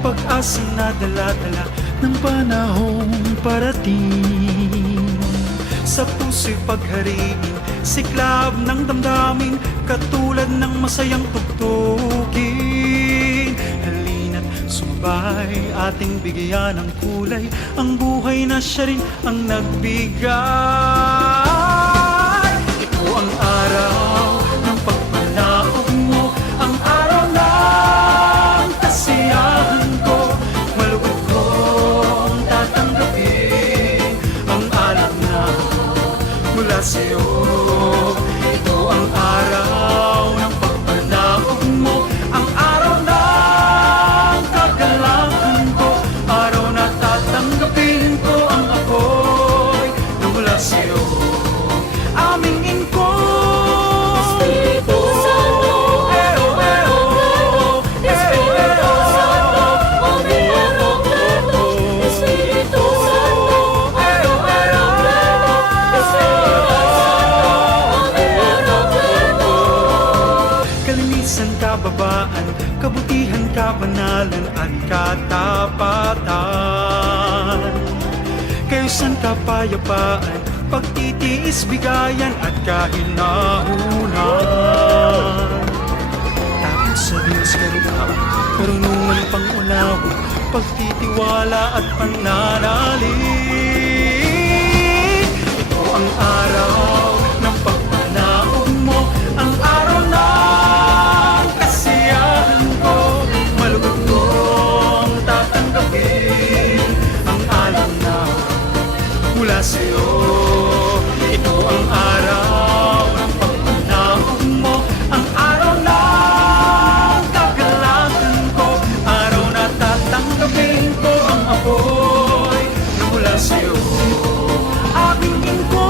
pag-asang nadala-dala ng panahong parating. Sa puso'y paghariin, siklab ng damdamin, katulad ng masayang tugtugin. Halina't sumabay, ating bigyan ng kulay ang buhay na siya rin ang nagbigay. Ito ang araw ng pagpanaog mo, ang araw ng kasiyahan ko. Malugod kong tatanggapin ang alak na mula sa'yo. Ito ang araw ng pagpanaog mo, ang araw ng kagalakan ko, araw na tatanggapin ko ang apoy na mula sa'yo. Aming ingko Espiritu Santo, Espiritu Santo, umiarong plato. Espiritu Santo, umiarong plato. Espiritu Santo, umiarong plato. kalinisan, kababaan, kabutihan, kabanalan at katapatan. Kayusan, kapayapaan, pagtitiis, bigayan at kahinahunan. Takot sa Diyos, karunaan, karunungan, pangunawa, pagtitiwala at pananalig. Ito ang araw ng pagpanaog mo, ang araw ng kasiyahan ko. Malugod kong tatanggapin ang alam na mula sa'yo. Ito ang araw ng pagpanaog mo, ang araw ng kagalakan ko, araw na tatanggapin ko ang apoy na mula sa'yo. Aking ingko,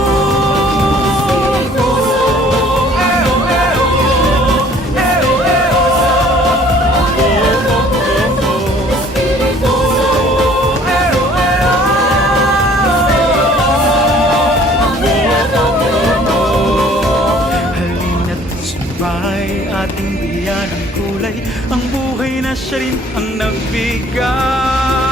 halina't sumabay, ating bigyan ng kulay ang buhay na siya rin ang nagbigay.